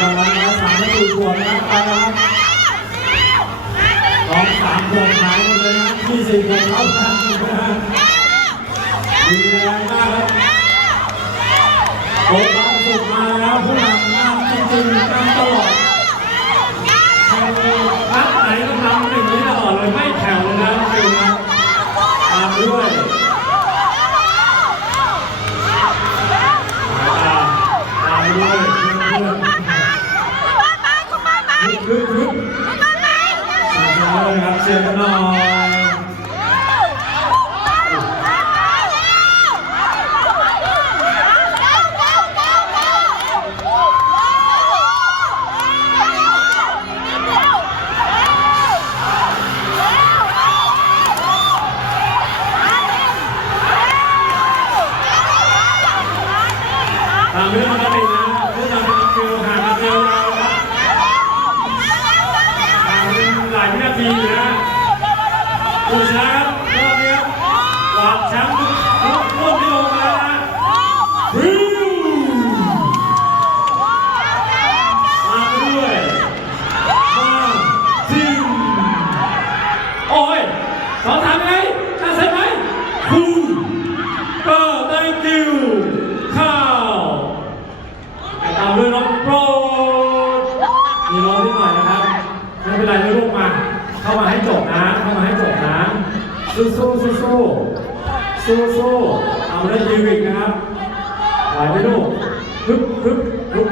กำลังแล้วสามสี่ขวบนะครับไปแล้วครับสองสามขวบหายหมดเลยนะที่สี่ขวบเท่ากันนะฮะดีแรงมากครับโอ้ความสุขมาแล้วผู้นำนำจริงๆนำตลอดใครนัดไหนก็นำอย่างนี้ตลอดเลยไม่แผ่วเลยนะคือนะตามด้วยตามตามด้วยเพื่อนๆ ฮึบฮึบช้าๆเปีนะผู้ชนะครับรอบนี้ครับกวาดชมป์ทุกทุกที่ลงมานะวิวตาด้วยมาจิมโอ้ยสองทำยังไงน่าเสร็จไหมคูก็ thank you ข้าวตามด้วยน้องโปรดมีร้องนิดหน่อยนะครับไม่เป็นไรนะลูกมา เข้ามาให้จบนะ เข้ามาให้จบนะสู้สู้สู้สู้สู้สู้เอาเล่นยูวิกนะครับไหวไหมลูกฮึบฮึบลุก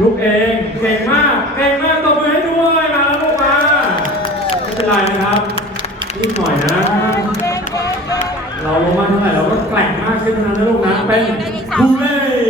ลุกเองเก่งมากเก่งมากตบมือให้ด้วยมาแล้วลูกมาไม่เป็นไรนะครับนิดหน่อยนะ เราลงมาเท่าไหร่เราก็แกร่งมากขึ้นเท่านั้นนะลูกนะเป็นผู้เล่น